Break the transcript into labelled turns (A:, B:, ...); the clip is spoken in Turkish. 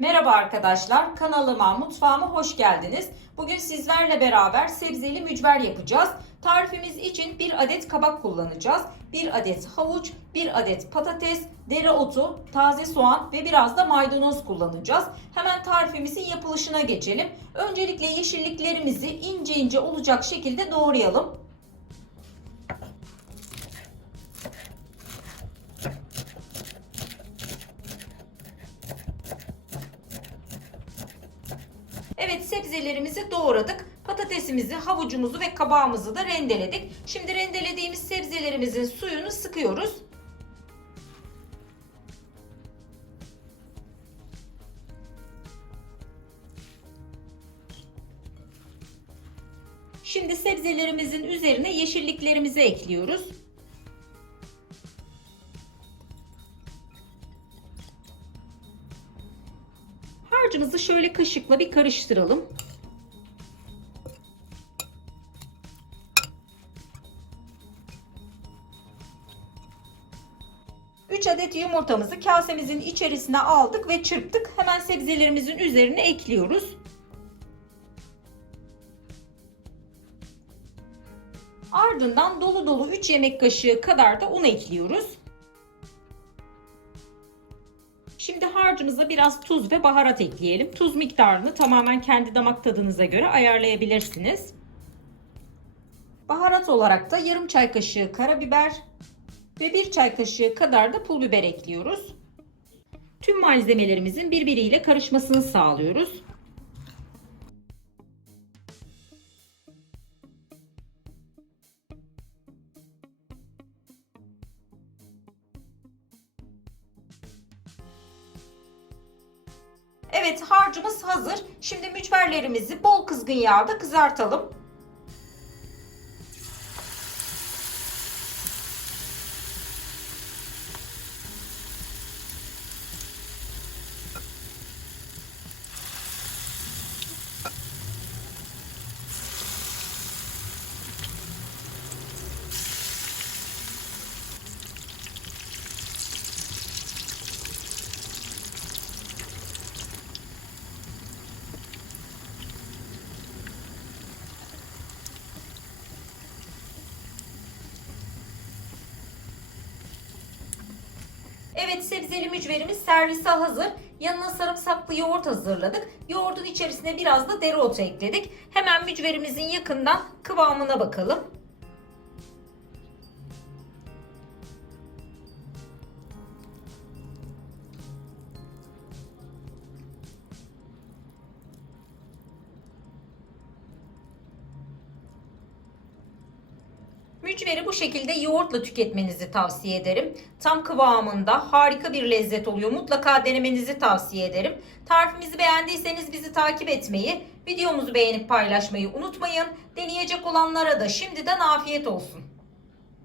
A: Merhaba arkadaşlar, kanalıma, mutfağıma hoş geldiniz. Bugün sizlerle beraber sebzeli mücver yapacağız. Tarifimiz için bir adet kabak kullanacağız. Bir adet havuç, bir adet patates, dereotu, taze soğan ve biraz da maydanoz kullanacağız. Hemen tarifimizin yapılışına geçelim. Öncelikle yeşilliklerimizi ince ince olacak şekilde doğrayalım. Evet sebzelerimizi doğradık. Patatesimizi, havucumuzu ve kabağımızı da rendeledik. Şimdi rendelediğimiz sebzelerimizin suyunu sıkıyoruz. Şimdi sebzelerimizin üzerine yeşilliklerimizi ekliyoruz. Harcımızı şöyle kaşıkla bir karıştıralım. Üç adet yumurtamızı kasemizin içerisine aldık ve çırptık. Hemen sebzelerimizin üzerine ekliyoruz. Ardından dolu dolu 3 yemek kaşığı kadar da un ekliyoruz. Şimdi harcımıza biraz tuz ve baharat ekleyelim. Tuz miktarını tamamen kendi damak tadınıza göre ayarlayabilirsiniz. Baharat olarak da yarım çay kaşığı karabiber ve bir çay kaşığı kadar da pul biber ekliyoruz. Tüm malzemelerimizin birbiriyle karışmasını sağlıyoruz. Evet harcımız hazır. Şimdi mücverlerimizi bol kızgın yağda kızartalım. Evet sebzeli mücverimiz servise hazır. Yanına sarımsaklı yoğurt hazırladık. Yoğurdun içerisine biraz da dereotu ekledik. Hemen mücverimizin yakından kıvamına bakalım. Mücveri bu şekilde yoğurtla tüketmenizi tavsiye ederim. Tam kıvamında harika bir lezzet oluyor. Mutlaka denemenizi tavsiye ederim. Tarifimizi beğendiyseniz bizi takip etmeyi, videomuzu beğenip paylaşmayı unutmayın. Deneyecek olanlara da şimdiden afiyet olsun.